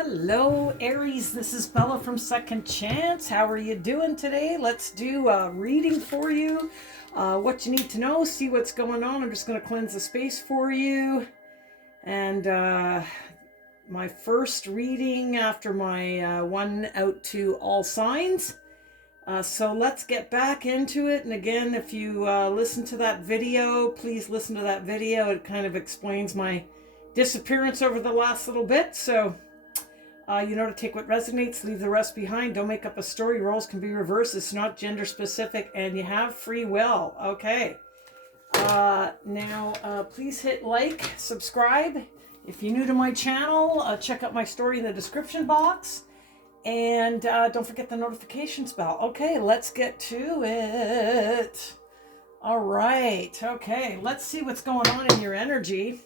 Hello, Aries. This is Bella from Second Chance. How are you doing today? Let's do a reading for you. What you need to know, see what's going on. I'm just going to cleanse the space for you. And my first reading after my one out to all signs. So let's get back into it. And again, if you listen to that video, please listen to that video. It kind of explains my disappearance over the last little bit. So you know to take what resonates, leave the rest behind. Don't make up a story. Roles can be reversed. It's not gender specific, and you have free will. Okay. Now, please hit like, subscribe. If you're new to my channel, check out my story in the description box. And don't forget the notifications bell. Okay, let's get to it. All right. Okay, let's see what's going on in your energy.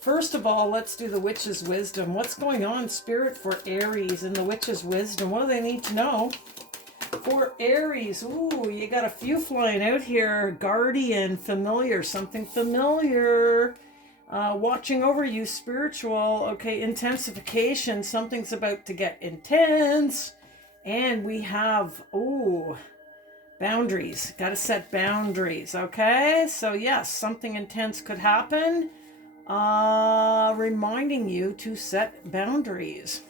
First of all, let's do the Witch's Wisdom. What's going on, Spirit, for Aries and the Witch's Wisdom? What do they need to know? For Aries, ooh, you got a few flying out here. Guardian, familiar, something familiar. Watching over you, spiritual. Okay, intensification, something's about to get intense. And we have, ooh, boundaries. Got to set boundaries, okay? So yes, something intense could happen. Reminding you to set boundaries.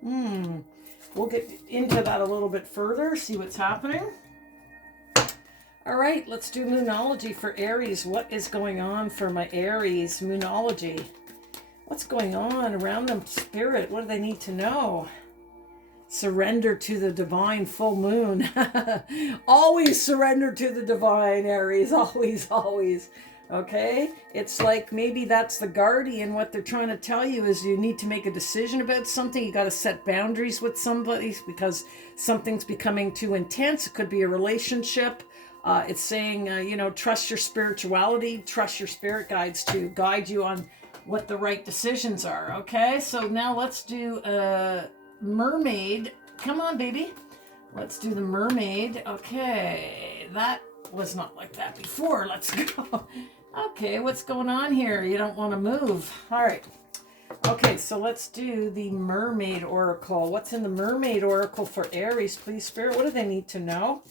We'll get into that a little bit further, see what's happening. All right, let's do Moonology for Aries. What is going on for my Aries? Moonology. What's going on around them, Spirit? What do they need to know? Surrender to the divine, full moon. Always surrender to the divine, Aries. Always, always. Okay, it's like maybe that's the guardian. What they're trying to tell you is you need to make a decision about something. You got to set boundaries with somebody because something's becoming too intense. It could be a relationship. It's saying, you know, trust your spirituality, trust your spirit guides to guide you on what the right decisions are. Okay, so now let's do mermaid. Come on, baby. Let's do the mermaid. Okay, that was not like that before. Let's go. Okay, what's going on here? You don't want to move. All right. Okay, so let's do the Mermaid Oracle. What's in the Mermaid Oracle for Aries, please, Spirit? What do they need to know?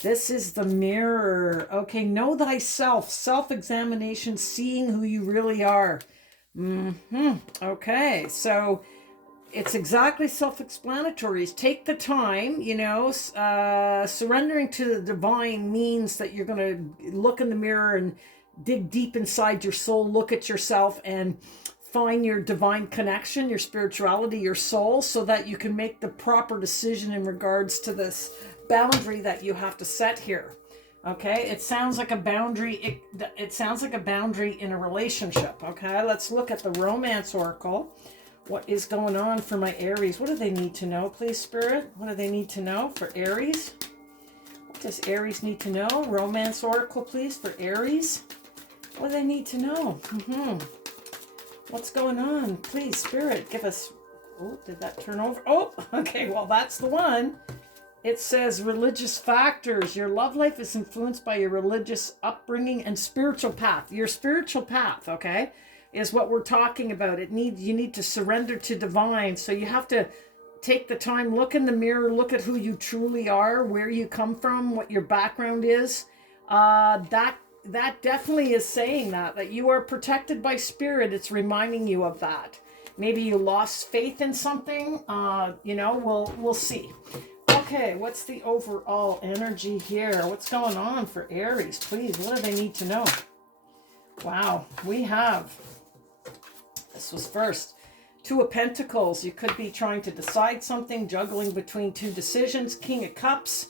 This is the Mirror. Okay, know thyself. Self-examination, seeing who you really are. Okay, so it's exactly self-explanatory. Take the time, you know, surrendering to the divine means that you're going to look in the mirror and dig deep inside your soul, look at yourself and find your divine connection, your spirituality, your soul, so that you can make the proper decision in regards to this boundary that you have to set here. Okay, it sounds like a boundary. It sounds like a boundary in a relationship. Okay, let's look at the Romance Oracle. What is going on for my Aries? What do they need to know, please, Spirit? What do they need to know for Aries? What does Aries need to know? Romance Oracle, please, for Aries. What do they need to know? What's going on? Please, Spirit, give us... Oh, did that turn over? Oh, okay, well, that's the one. It says religious factors. Your love life is influenced by your religious upbringing and spiritual path. Your spiritual path, okay, is what we're talking about. You need to surrender to divine. So you have to take the time, look in the mirror, look at who you truly are, where you come from, what your background is. That definitely is saying that you are protected by spirit. It's reminding you of that. Maybe you lost faith in something. You know, we'll see. Okay, what's the overall energy here? What's going on for Aries, please? What do they need to know? Wow, we have... This was first. Two of Pentacles. You could be trying to decide something, juggling between two decisions. King of Cups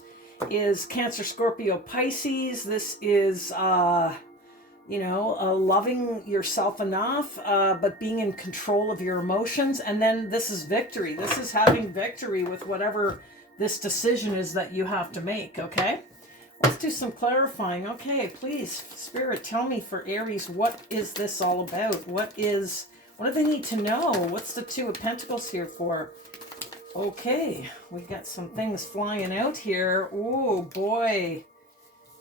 is Cancer, Scorpio, Pisces. This is, you know, loving yourself enough, but being in control of your emotions. And then this is victory. This is having victory with whatever this decision is that you have to make, okay? Let's do some clarifying. Okay, please, Spirit, tell me for Aries, what is this all about? What do they need to know? What's the Two of Pentacles here for? Okay, we got some things flying out here. Oh, boy.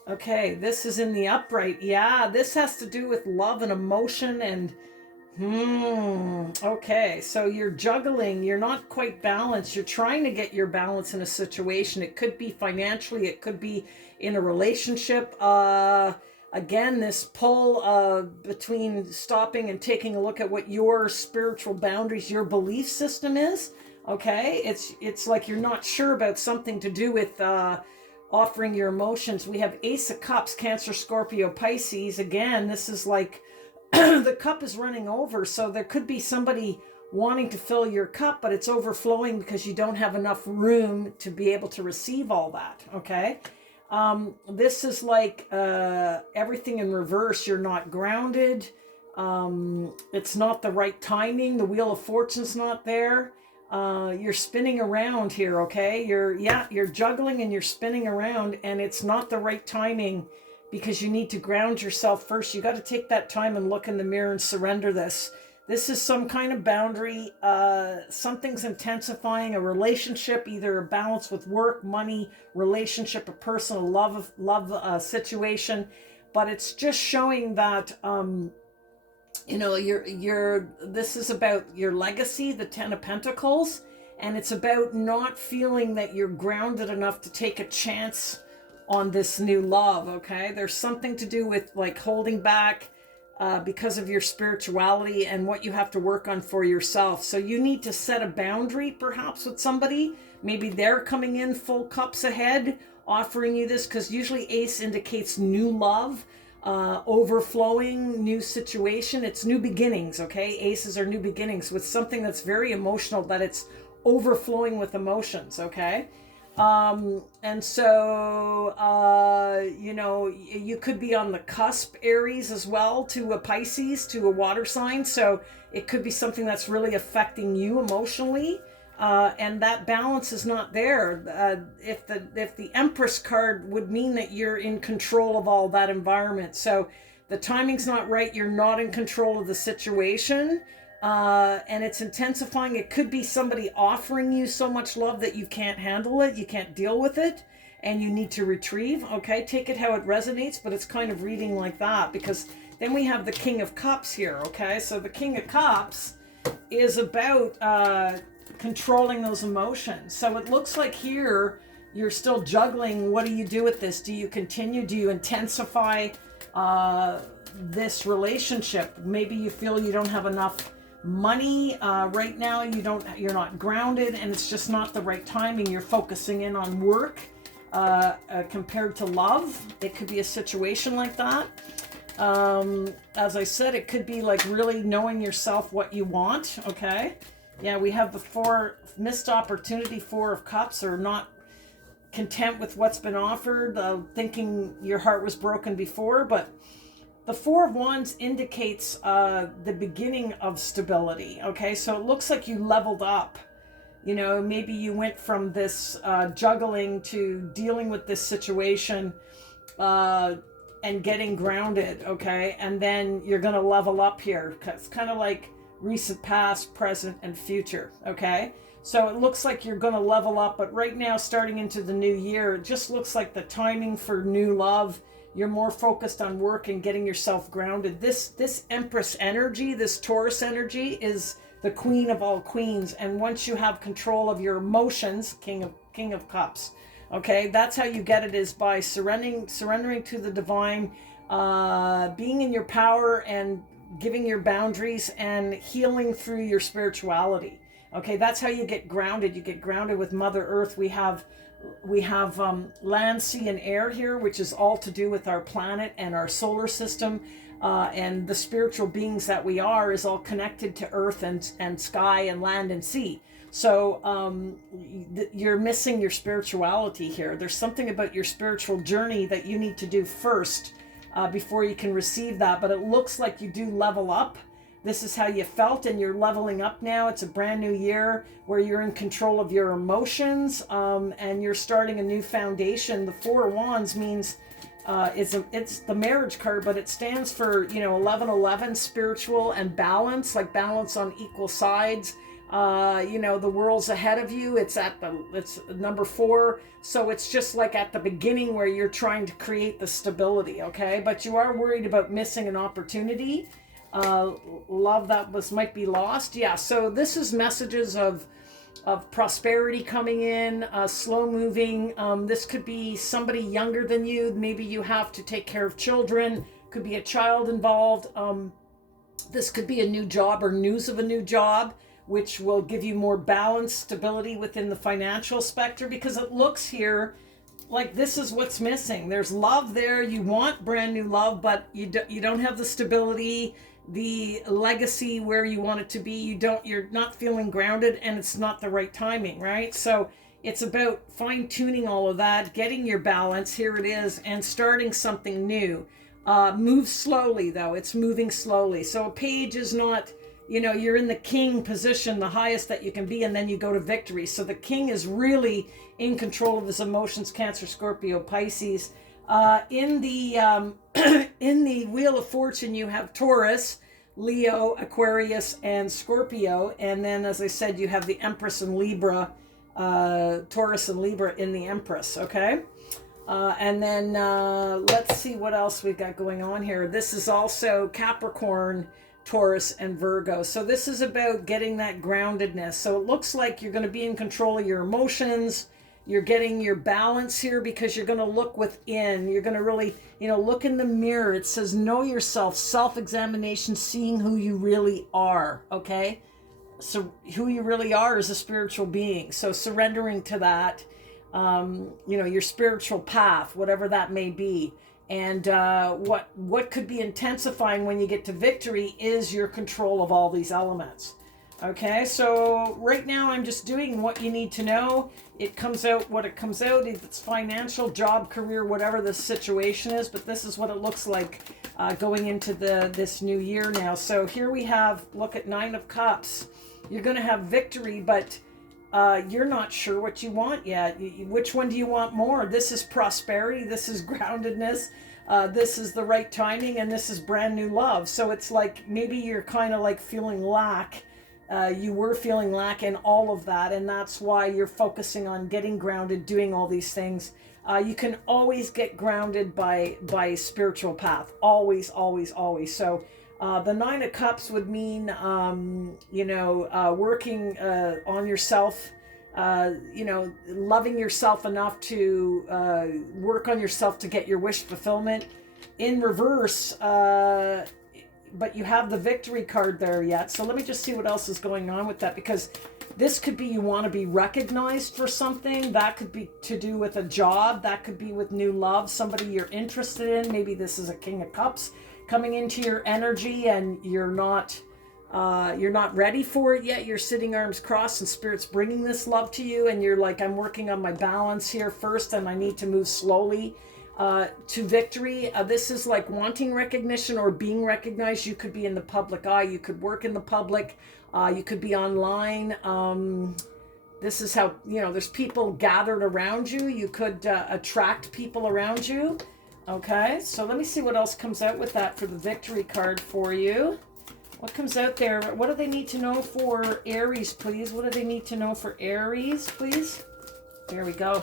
Okay, this is in the upright. Yeah, this has to do with love and emotion and Okay, so you're juggling, you're not quite balanced. You're trying to get your balance in a situation. It could be financially, it could be in a relationship. Again, this pull between stopping and taking a look at what your spiritual boundaries, your belief system is. Okay, it's like you're not sure about something to do with offering your emotions. We have Ace of Cups, Cancer, Scorpio, Pisces. Again, this is like the cup is running over, so there could be somebody wanting to fill your cup, but it's overflowing because you don't have enough room to be able to receive all that. Okay, this is like everything in reverse. You're not grounded. It's not the right timing. The Wheel of Fortune's not there. You're spinning around here. Okay, you're juggling and you're spinning around, and it's not the right timing, because you need to ground yourself first. You got to take that time and look in the mirror and surrender this. This is some kind of boundary. Something's intensifying, a relationship, either a balance with work, money, relationship, a personal love situation. But it's just showing that this is about your legacy, the Ten of Pentacles, and it's about not feeling that you're grounded enough to take a chance on this new love. Okay, there's something to do with like holding back because of your spirituality and what you have to work on for yourself. So you need to set a boundary perhaps with somebody. Maybe they're coming in full cups ahead offering you this, because usually Ace indicates new love, overflowing, new situation. It's new beginnings. Okay, aces are new beginnings with something that's very emotional, that it's overflowing with emotions. Okay, and so, you could be on the cusp, Aries as well, to a Pisces, to a water sign. So it could be something that's really affecting you emotionally. And that balance is not there. If the Empress card would mean that you're in control of all that environment. So the timing's not right. You're not in control of the situation. And it's intensifying. It could be somebody offering you so much love that you can't handle it, you can't deal with it, and you need to retrieve. Okay, take it how it resonates, but it's kind of reading like that, because then we have the King of Cups here. Okay, so the King of Cups is about controlling those emotions. So it looks like here you're still juggling. What do you do with this? Do you continue? Do you intensify this relationship? Maybe you feel you don't have enough money right now. You're not grounded, and it's just not the right timing. You're focusing in on work compared to love. It could be a situation like that. As I said, it could be like really knowing yourself, what you want. Okay, yeah, we have the missed opportunity, Four of Cups, or not content with what's been offered, thinking your heart was broken before. But the Four of Wands indicates the beginning of stability. Okay, so it looks like you leveled up. Maybe you went from this juggling to dealing with this situation and getting grounded. Okay, and then you're going to level up here. It's kind of like recent, past, present, and future. Okay, so it looks like you're going to level up. But right now, starting into the new year, it just looks like the timing for new love. You're more focused on work and getting yourself grounded. This Empress energy, this Taurus energy, is the queen of all queens. And once you have control of your emotions, King of Cups, okay, that's how you get it, is by surrendering to the divine, being in your power and giving your boundaries and healing through your spirituality. Okay, that's how you get grounded. You get grounded with Mother Earth. We have land, sea, and air here, which is all to do with our planet and our solar system, and the spiritual beings that we are is all connected to earth and sky and land and sea. So you're missing your spirituality here. There's something about your spiritual journey that you need to do first before you can receive that. But it looks like you do level up. This is how you felt, and you're leveling up now. It's a brand new year where you're in control of your emotions, and you're starting a new foundation. The Four of Wands means it's the marriage card, but it stands for 1111, spiritual and balance, like balance on equal sides. The world's ahead of you. It's number 4. So it's just like at the beginning where you're trying to create the stability. Okay, but you are worried about missing an opportunity. love that might be lost. Yeah, so this is messages of prosperity coming in, slow moving. This could be somebody younger than you. Maybe you have to take care of children. Could be a child involved. This could be a new job or news of a new job, which will give you more balance, stability within the financial spectrum, because it looks here like this is what's missing. There's love there. You want brand new love, but you don't have the stability, the legacy where you want it to be. You're not feeling grounded, and it's not the right timing, right? So it's about fine-tuning all of that, getting your balance, here it is, and starting something new. Move slowly, though. It's moving slowly. So a page is not, you're in the king position, the highest that you can be, and then you go to victory. So the king is really in control of his emotions, Cancer, Scorpio, Pisces. In the in the Wheel of Fortune, you have Taurus, Leo, Aquarius, and Scorpio. And then, as I said, you have the Empress and Libra, Taurus and Libra in the Empress, okay? And then let's see what else we've got going on here. This is also Capricorn, Taurus, and Virgo. So this is about getting that groundedness. So it looks like you're going to be in control of your emotions. You're getting your balance here because you're going to look within. You're going to really, look in the mirror. It says, know yourself, self-examination, seeing who you really are, okay? So who you really are is a spiritual being. So surrendering to that, your spiritual path, whatever that may be. And what could be intensifying when you get to victory is your control of all these elements. Okay, so right now I'm just doing what you need to know. It comes out what it comes out. If it's financial, job, career, whatever the situation is, but this is what it looks like going into this new year now. So here we have, look at 9 of Cups. You're going to have victory, but you're not sure what you want yet. Which one do you want more? This is prosperity. This is groundedness. This is the right timing, and this is brand new love. So it's like maybe you're kind of like feeling lack. You were feeling lack in all of that, and that's why you're focusing on getting grounded, doing all these things. You can always get grounded by spiritual path. Always, always, always. So the 9 of Cups would mean, working on yourself, loving yourself enough to work on yourself to get your wish fulfillment. In reverse, but you have the victory card there yet. So let me just see what else is going on with that, because this could be you want to be recognized for something. That could be to do with a job. That could be with new love, somebody you're interested in. Maybe this is a King of Cups coming into your energy, and you're not ready for it yet. You're sitting arms crossed, and Spirit's bringing this love to you, and you're like, I'm working on my balance here first, and I need to move slowly to victory. This is like wanting recognition or being recognized. You could be in the public eye. You could work in the public. You could be online. This is how, there's people gathered around you. You could attract people around you. Okay, so let me see what else comes out with that for the victory card for you. What comes out there? What do they need to know for Aries, please? What do they need to know for Aries, please? There we go.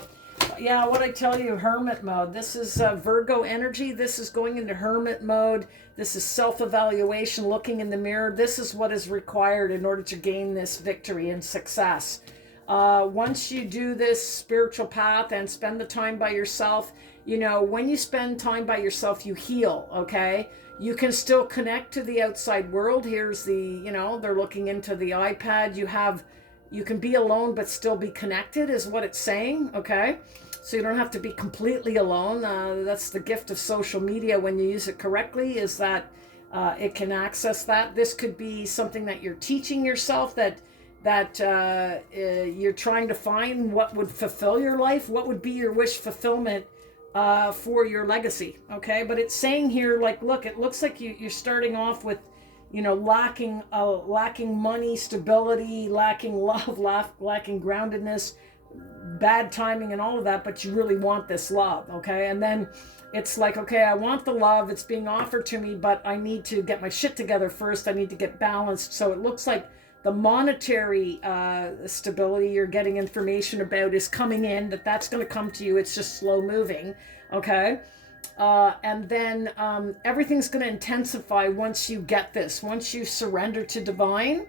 Yeah, what I tell you, hermit mode. This is Virgo energy. This is going into hermit mode. This is self-evaluation, looking in the mirror. This is what is required in order to gain this victory and success. Once you do this spiritual path and spend the time by yourself, when you spend time by yourself, you heal, okay? You can still connect to the outside world. Here's the, they're looking into the iPad. You can be alone but still be connected is what it's saying, okay? So you don't have to be completely alone. That's the gift of social media when you use it correctly, is that it can access that. This could be something that you're teaching yourself, that you're trying to find what would fulfill your life, what would be your wish fulfillment for your legacy, okay? But it's saying here, like, look, it looks like you're starting off with, lacking money, stability, lacking love, lacking groundedness, bad timing and all of that, but you really want this love, okay? And then it's like, okay, I want the love, it's being offered to me, but I need to get my shit together first. I need to get balanced. So it looks like the monetary stability you're getting information about is coming in, that's going to come to you. It's just slow moving, okay? And then everything's going to intensify once you get this. Once you surrender to divine,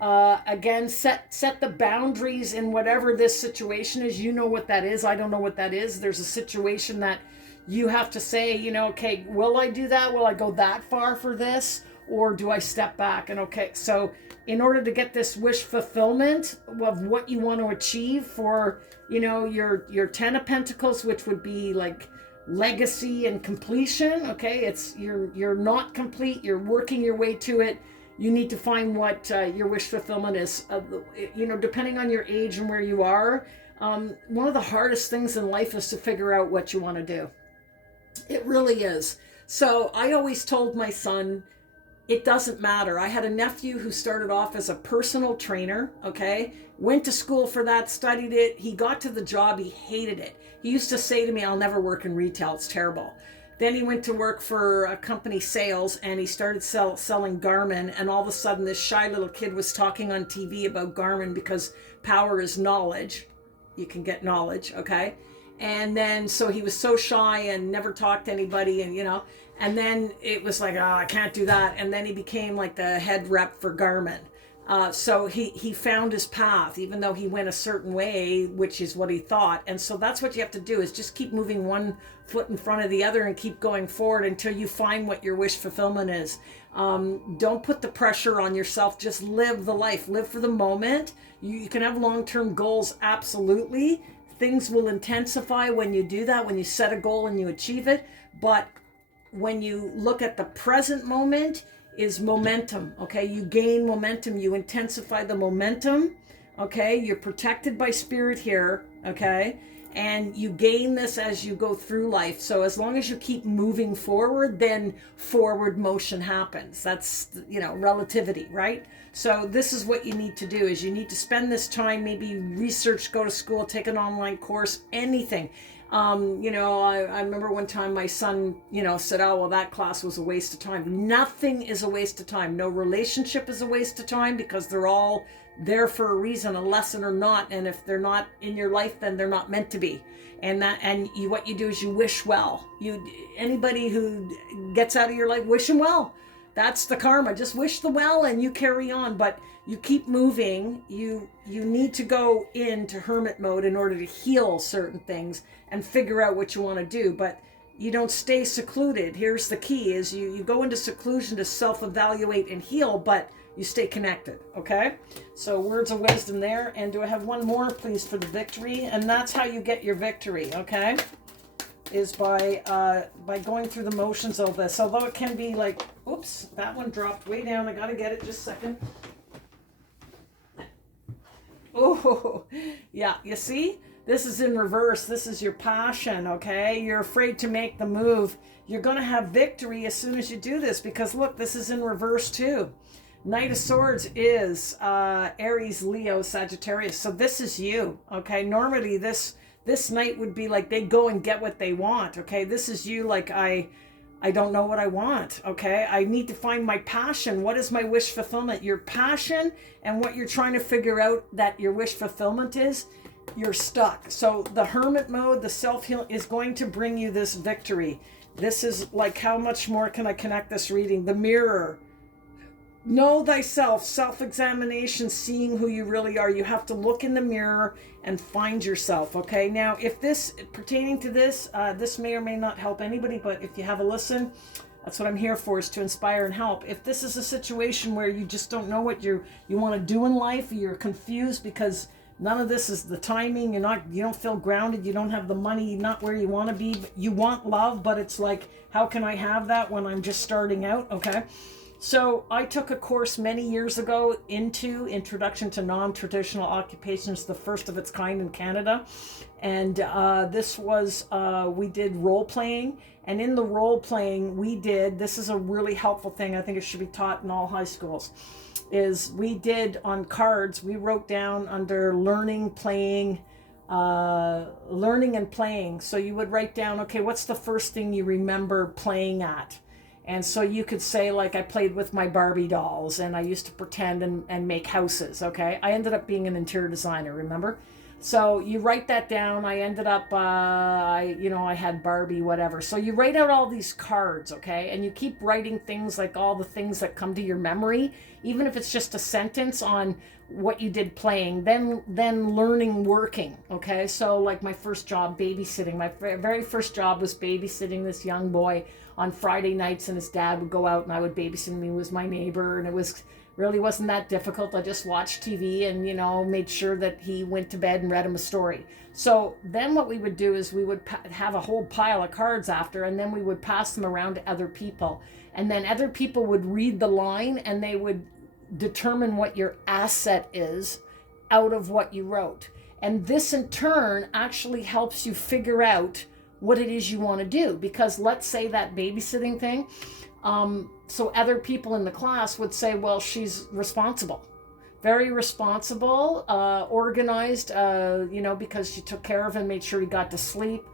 again, set the boundaries in whatever this situation is. You know what that is. I don't know what that is. There's a situation that you have to say, you know, okay, will I do that? Will I go that far for this? Or do I step back? And okay, so in order to get this wish fulfillment of what you want to achieve for, you know, your 10 of Pentacles, which would be like legacy and completion. Okay, it's you're not complete. You're working your way to it. You need to find what your wish fulfillment is. You know, depending on your age and where you are, one of the hardest things in life is to figure out what you want to do. It really is. So I always told my son, it doesn't matter. I had a nephew who started off as a personal trainer, okay? Went to school for that, studied it. He got to the job, he hated it. He used to say to me, I'll never work in retail, it's terrible. Then he went to work for a company sales and he started selling Garmin, and all of a sudden this shy little kid was talking on TV about Garmin because power is knowledge. You can get knowledge, okay? And then so he was so shy and never talked to anybody, and you know, and then it was like, oh, I can't do that. And then he became like the head rep for Garmin. So he found his path, even though he went a certain way, which is what he thought. And so that's what you have to do, is just keep moving one foot in front of the other and keep going forward until you find what your wish fulfillment is. Don't put the pressure on yourself. Just live the life. Live for the moment. You can have long-term goals, absolutely. Things will intensify when you do that, when you set a goal and you achieve it. But when you look at the present moment, is momentum, okay? You gain momentum, you intensify the momentum, okay? You're protected by spirit here, okay? And you gain this as you go through life. So as long as you keep moving forward, then forward motion happens. That's, you know, relativity, right? So this is what you need to do, is you need to spend this time, maybe research, go to school, take an online course, anything. You know, I remember one time my son, you know, said, oh, well, that class was a waste of time. Nothing is a waste of time. No relationship is a waste of time, because they're all there for a reason, a lesson or not. And if they're not in your life, then they're not meant to be. And what you do is you wish well. Anybody who gets out of your life, wish them well. That's the karma. Just wish the well and you carry on. But you keep moving. You need to go into hermit mode in order to heal certain things and figure out what you want to do. But you don't stay secluded. Here's the key, is you go into seclusion to self-evaluate and heal, but you stay connected, okay? So words of wisdom there. And do I have one more, please, for the victory? And that's how you get your victory, okay? Is by going through the motions of this. Although it can be like, oops, that one dropped way down. I got to get it, just a second. Oh, yeah, you see? This is in reverse. This is your passion, okay? You're afraid to make the move. You're going to have victory as soon as you do this, because look, this is in reverse too. Knight of Swords is Aries, Leo, Sagittarius. So this is you, okay? Normally this knight would be like they go and get what they want, okay? This is you, like I don't know what I want, okay? I need to find my passion. What is my wish fulfillment? Your passion and what you're trying to figure out that your wish fulfillment is, you're stuck. So the hermit mode, the self-heal, is going to bring you this victory. This is like, how much more can I connect this reading? The mirror. Know thyself, self-examination, seeing who you really are. You have to look in the mirror and find yourself, okay? Now, if this, pertaining to this, this may or may not help anybody, but if you have a listen, that's what I'm here for, is to inspire and help. If this is a situation where you just don't know what you want to do in life, you're confused because none of this is the timing, you don't feel grounded, you don't have the money, not where you want to be, but you want love, but it's like, how can I have that when I'm just starting out, okay? So I took a course many years ago into Introduction to Non-Traditional Occupations, the first of its kind in Canada. And this was, we did role playing. And in the role playing this is a really helpful thing, I think it should be taught in all high schools, is we did on cards, we wrote down under learning, playing, learning and playing. So you would write down, okay, what's the first thing you remember playing at? And so you could say, like, I played with my Barbie dolls and I used to pretend and make houses, okay? I ended up being an interior designer, remember? So you write that down. I ended up, I had Barbie, whatever. So you write out all these cards, okay? And you keep writing things, like all the things that come to your memory, even if it's just a sentence on what you did playing, then learning working, okay? So like my first job, babysitting. My very first job was babysitting this young boy on Friday nights, and his dad would go out and I would babysit him. He was my neighbor, and it was really wasn't that difficult. I just watched TV and, made sure that he went to bed and read him a story. So then what we would do is we would have a whole pile of cards after, and then we would pass them around to other people. And then other people would read the line, and they would determine what your asset is out of what you wrote. And this in turn actually helps you figure out what it is you want to do. Because let's say that babysitting thing, so other people in the class would say, well, she's responsible, very responsible, organized, because she took care of him, made sure he got to sleep,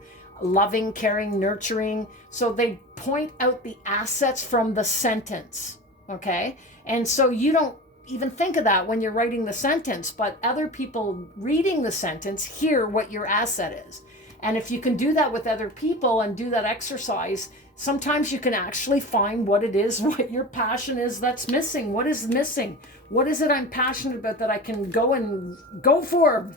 loving, caring, nurturing. So they point out the assets from the sentence, okay? And so you don't even think of that when you're writing the sentence, but other people reading the sentence hear what your asset is. And if you can do that with other people and do that exercise, sometimes you can actually find what it is, what your passion is that's missing. What is missing? What is it I'm passionate about that I can go for?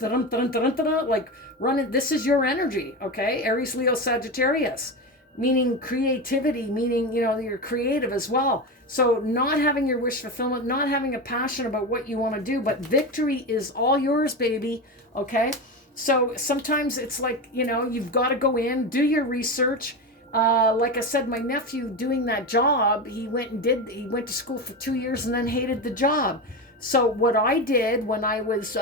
Like run it. This is your energy, okay? Aries, Leo, Sagittarius, meaning creativity, meaning, you're creative as well. So not having your wish fulfillment, not having a passion about what you want to do, but victory is all yours, baby, okay? So sometimes it's like, you've got to go in, do your research. Like I said, my nephew doing that job, he went to school for 2 years and then hated the job. So what I did when I was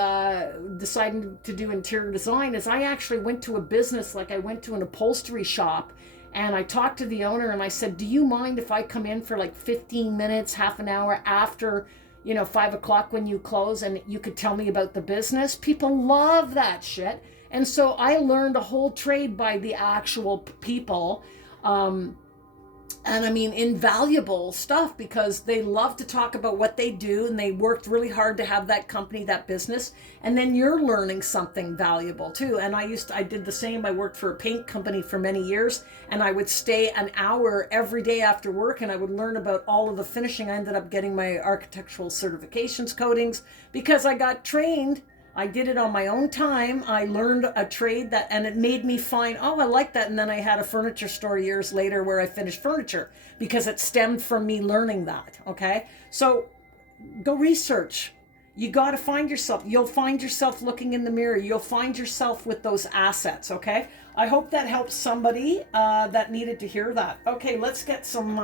deciding to do interior design is I actually went to a business, like I went to an upholstery shop, and I talked to the owner and I said, do you mind if I come in for like 15 minutes, half an hour after 5 o'clock when you close, and you could tell me about the business? People love that shit. And so I learned a whole trade by the actual people. And I mean, invaluable stuff, because they love to talk about what they do, and they worked really hard to have that company, that business. And then you're learning something valuable too. And I did the same. I worked for a paint company for many years, and I would stay an hour every day after work, and I would learn about all of the finishing. I ended up getting my architectural certifications, coatings, because I got trained. I did it on my own time. I learned a trade and it made me find, oh, I like that. And then I had a furniture store years later where I finished furniture, because it stemmed from me learning that, okay? So go research. You got to find yourself. You'll find yourself looking in the mirror. You'll find yourself with those assets, okay? I hope that helps somebody that needed to hear that. Okay, let's get some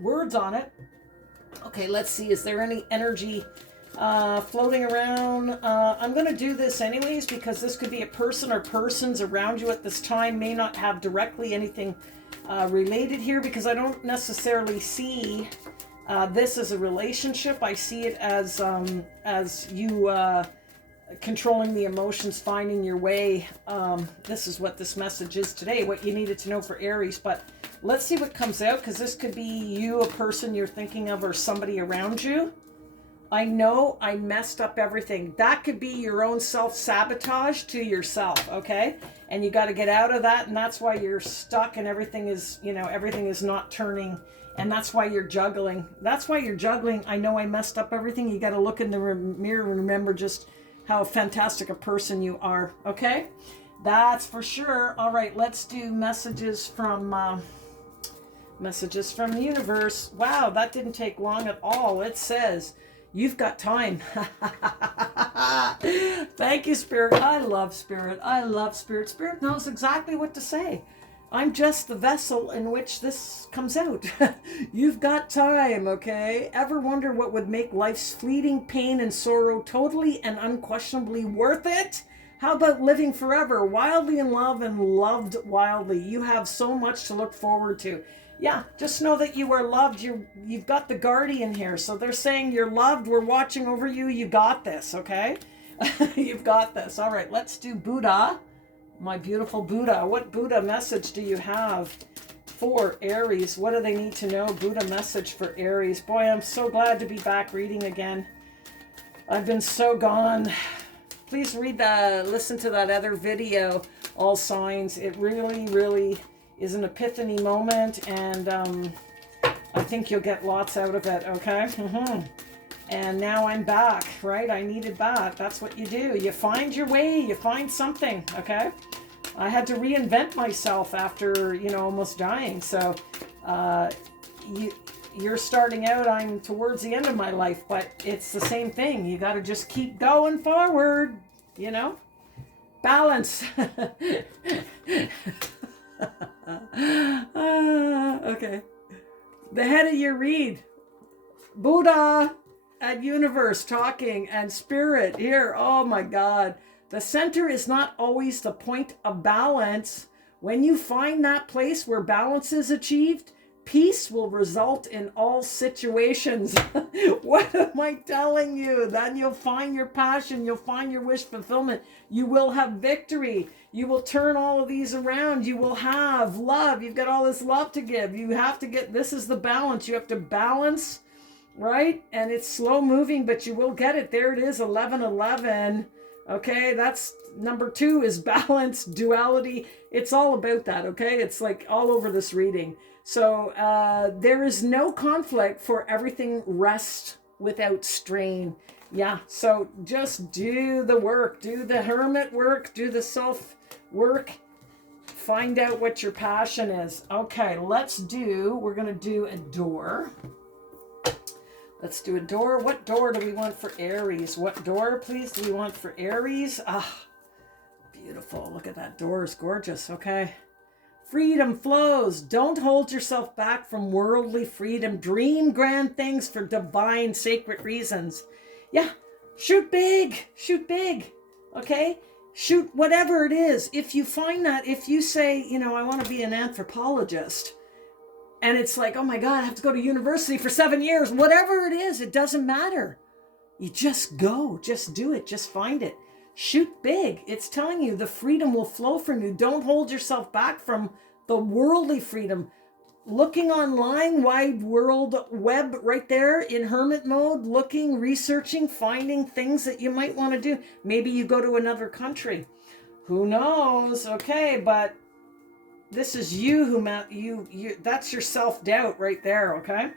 words on it. Okay, let's see. Is there any energy floating around? I'm going to do this anyways, because this could be a person or persons around you at this time. May not have directly anything related here, because I don't necessarily see this as a relationship. I see it as you controlling the emotions, finding your way. This is what this message is today, what you needed to know for Aries. But let's see what comes out, because this could be you, a person you're thinking of, or somebody around you. I know I messed up everything. That could be your own self-sabotage to yourself, okay? And you got to get out of that, and that's why you're stuck, and everything is not turning, and that's why you're juggling. That's why you're juggling. I know I messed up everything. You got to look in the mirror and remember just how fantastic a person you are, okay? That's for sure. All right, let's do messages from the universe. Wow, that didn't take long at all. It says, you've got time. Thank you, Spirit. I love Spirit. I love Spirit. Spirit knows exactly what to say. I'm just the vessel in which this comes out. You've got time, okay? Ever wonder what would make life's fleeting pain and sorrow totally and unquestionably worth it? How about living forever, wildly in love and loved wildly? You have so much to look forward to. Yeah, just know that you are loved. You've got the guardian here. So they're saying you're loved. We're watching over you. You got this, okay? You've got this. All right, let's do Buddha. My beautiful Buddha. What Buddha message do you have for Aries? What do they need to know? Buddha message for Aries. Boy, I'm so glad to be back reading again. I've been so gone. Please listen to that other video, All Signs. It really, really is an epiphany moment, and I think you'll get lots out of it, okay? And now I'm back, right? I needed that. That's what you do. You find your way, you find something, okay? I had to reinvent myself after, almost dying. So you're starting out, I'm towards the end of my life, but it's the same thing. You got to just keep going forward, balance. Okay. The head of your read, Buddha and universe talking and spirit here. Oh my God. The center is not always the point of balance. When you find that place where balance is achieved, peace will result in all situations. What am I telling you? Then you'll find your passion. You'll find your wish fulfillment. You will have victory. You will turn all of these around. You will have love. You've got all this love to give. You have to this is the balance. You have to balance, right? And it's slow moving, but you will get it. There it is, 1111. Okay, that's number 2 is balance, duality. It's all about that, okay? It's like all over this reading. So there is no conflict, for everything rests without strain. Yeah, so just do the work, do the hermit work, do the self work, find out what your passion is. Okay, we're going to do a door. Let's do a door. What door do we want for Aries? What door, please, do we want for Aries? Ah, beautiful. Look at that door. It's gorgeous. Okay. Freedom flows. Don't hold yourself back from worldly freedom. Dream grand things for divine, sacred reasons. Yeah. Shoot big. Shoot big. Okay. Shoot whatever it is. If you find that, if you say, I want to be an anthropologist, and it's like, oh my God, I have to go to university for 7 years. Whatever it is, it doesn't matter. You just go, just do it, just find it. Shoot big. It's telling you the freedom will flow from you. Don't hold yourself back from the worldly freedom. Looking online, wide world web right there in hermit mode, looking, researching, finding things that you might want to do. Maybe you go to another country. Who knows? Okay, but this is you that's your self-doubt right there, okay?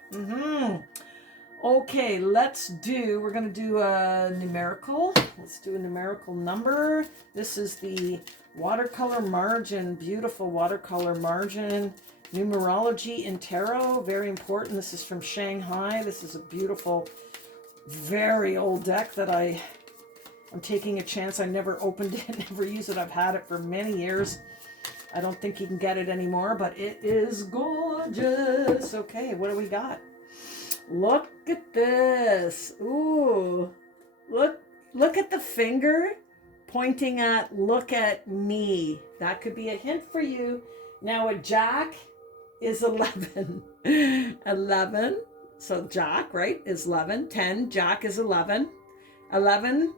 Okay, we're going to do a numerical. Let's do a numerical number. This is the watercolor margin, beautiful watercolor margin. Numerology in tarot, very important. This is from Shanghai. This is a beautiful, very old deck that I'm taking a chance. I never opened it, never used it. I've had it for many years. I don't think you can get it anymore, but it is gorgeous. Okay, what do we got? Look at this. Ooh. Look at the finger pointing at look at me. That could be a hint for you. Now a jack is 11. 11. So jack, right, is 11. 10, jack is 11. 11.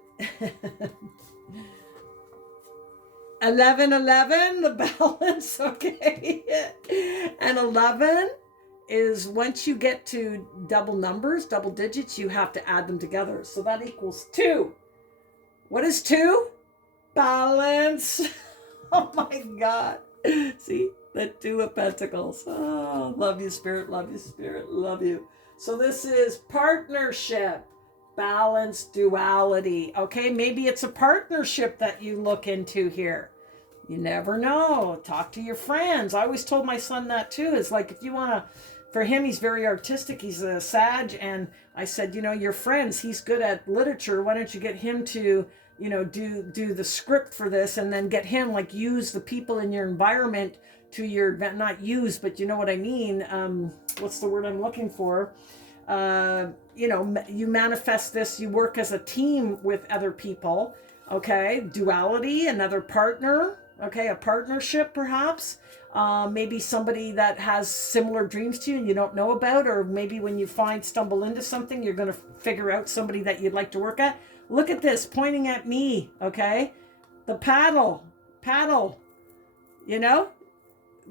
11, the balance, okay? And 11 is once you get to double numbers, double digits, you have to add them together. So that equals 2. What is 2? Balance. Oh my God. See, the 2 of Pentacles. Oh, love you, Spirit, love you, Spirit, love you. So this is partnership. Balance, duality. Okay, maybe it's a partnership that you look into here. You never know. Talk to your friends. I always told my son that too. It's like if you want to, for him, he's very artistic. He's a Sag, and I said, your friends, he's good at literature. Why don't you get him to, do the script for this, and then get him, like, use the people in your environment to your, not use, but you know what I mean. What's the word I'm looking for? You manifest this, you work as a team with other people, okay? Duality, another partner, okay? A partnership, perhaps. Maybe somebody that has similar dreams to you and you don't know about, or maybe when you stumble into something, you're going to figure out somebody that you'd like to work at. Look at this, pointing at me, okay? The paddle,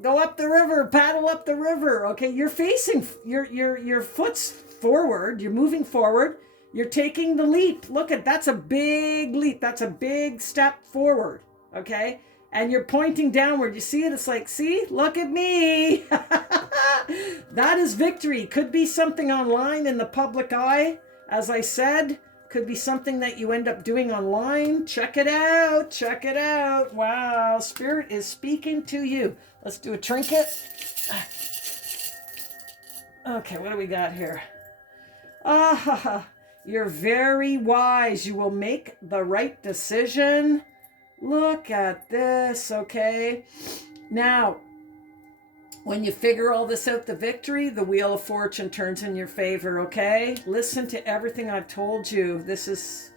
go up the river, paddle up the river, okay? You're facing, your foot's forward, you're moving forward, You're taking the leap. Look at, that's a big leap. That's a big step forward. Okay. And you're pointing downward. You see it? It's like, see, look at me. That is victory. Could be something online in the public eye. As I said, could be something that you end up doing online. Check it out. Check it out. Wow. Spirit is speaking to you. Let's do a trinket. Okay, what do we got here? You're very wise. You will make the right decision. Look at this, okay? Now, when you figure all this out, the victory, the wheel of fortune turns in your favor, okay? Listen to everything I've told you. This is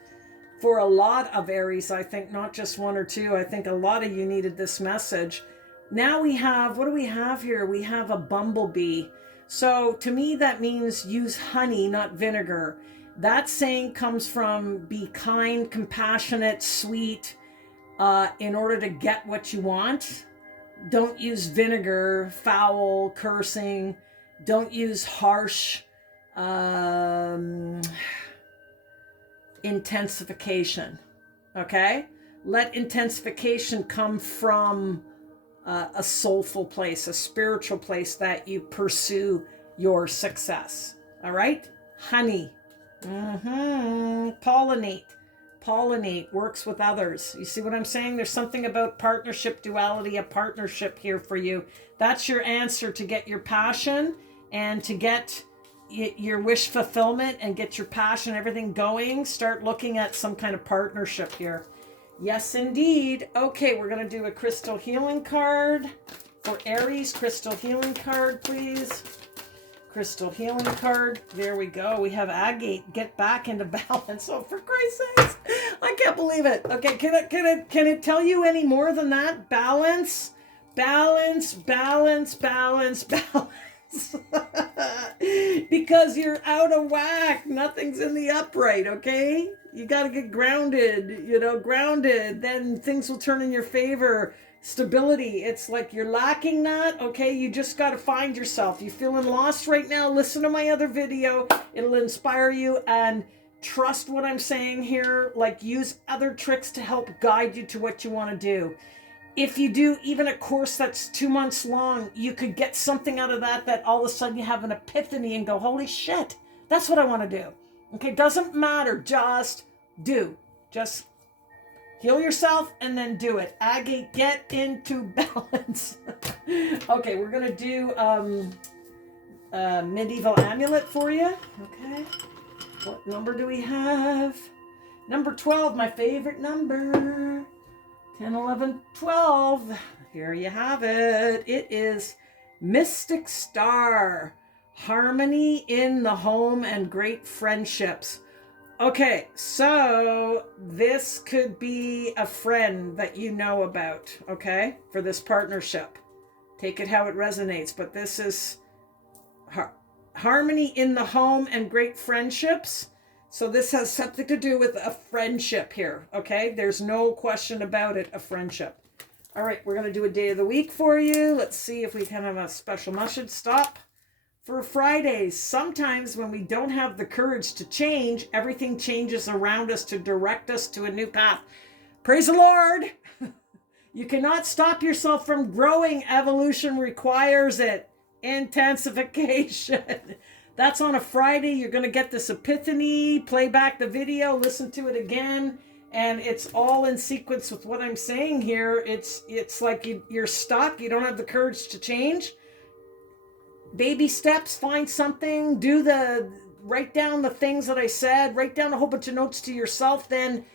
for a lot of Aries, I think, not just one or two. I think a lot of you needed this message. Now we have, what do we have here? We have a bumblebee. So to me, that means use honey, not vinegar. That saying comes from be kind, compassionate, sweet, in order to get what you want. Don't use vinegar, foul, cursing. Don't use harsh intensification. Okay? Let intensification come from a soulful place, a spiritual place that you pursue your success. All right? Honey. Pollinate. Pollinate, works with others. You see what I'm saying? There's something about partnership, duality, a partnership here for you. That's your answer to get your passion and to get your wish fulfillment and get your passion, everything going. Start looking at some kind of partnership here. Yes, indeed. Okay, we're going to do a crystal healing card for Aries. Crystal healing card, please. Crystal healing card. There we go. We have agate. Get back into balance. Oh, for Christ's sakes. I can't believe it. Okay, can it tell you any more than that? Balance. Balance, balance, balance, balance. Because you're out of whack. Nothing's in the upright, okay? You got to get grounded, grounded. Then things will turn in your favor. Stability. It's like you're lacking that. Okay, you just got to find yourself. You feeling lost right now? Listen to my other video. It'll inspire you, and trust what I'm saying here. Like, use other tricks to help guide you to what you want to do. If you do even a course that's 2 months long, you could get something out of that all of a sudden you have an epiphany and go, holy shit, that's what I want to do. Okay, doesn't matter. Just do. Just heal yourself and then do it. Agate, get into balance. Okay, we're going to do medieval amulet for you. Okay. What number do we have? Number 12, my favorite number. 10, 11, 12. Here you have it. It is Mystic Star. Harmony in the home and great friendships. Okay, so this could be a friend that you know about, okay, for this partnership. Take it how it resonates, but this is harmony in the home and great friendships. So this has something to do with a friendship here, okay? There's no question about it, a friendship. All right, we're going to do a day of the week for you. Let's see if we can have a special message. Stop. For Fridays, sometimes when we don't have the courage to change, everything changes around us to direct us to a new path. Praise the Lord! You cannot stop yourself from growing. Evolution requires it. Intensification. That's on a Friday. You're going to get this epiphany. Play back the video. Listen to it again. And it's all in sequence with what I'm saying here. It's like you're stuck. You don't have the courage to change. Baby steps, find something, write down the things that I said, write down a whole bunch of notes to yourself, then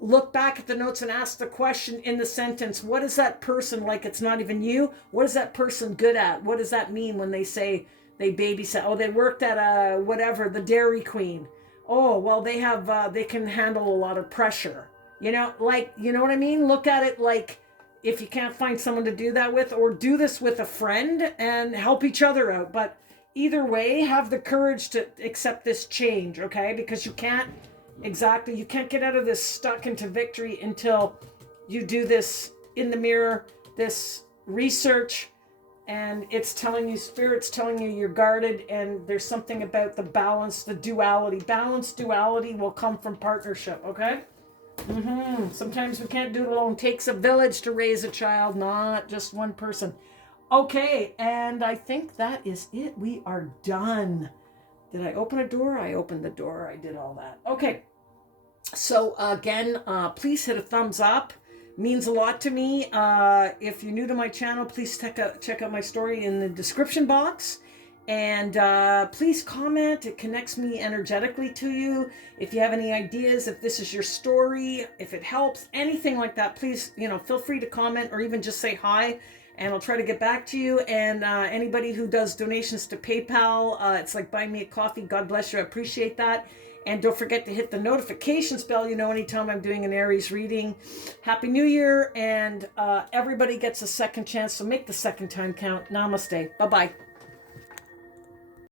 look back at the notes and ask the question in the sentence, what is that person, like it's not even you, what is that person good at? What does that mean when they say they babysit? Oh, they worked at the Dairy Queen. Oh, well, they can handle a lot of pressure. You know what I mean? Look at it like, if you can't find someone to do that with, or do this with a friend and help each other out. But either way, have the courage to accept this change, okay? Because you can't get out of this stuck into victory until you do this in the mirror, this research, And it's telling you, Spirit's telling you you're guarded, and there's something about the balance, the duality. Balance, duality will come from partnership, okay? Sometimes we can't do it alone. It takes a village to raise a child, not just one person. Okay, and I think that is it. We are done. Did I open a door? I opened the door. I did all that. Okay. So again, please hit a thumbs up. Means a lot to me. If you're new to my channel, please check out my story in the description box. And please comment. It connects me energetically to you. If you have any ideas, if this is your story, if it helps, anything like that, please, feel free to comment or even just say hi, and I'll try to get back to you. And anybody who does donations to PayPal, it's like buying me a coffee. God bless you. I appreciate that. And don't forget to hit the notifications bell, anytime I'm doing an Aries reading. Happy New Year, and everybody gets a second chance, so make the second time count. Namaste. Bye-bye.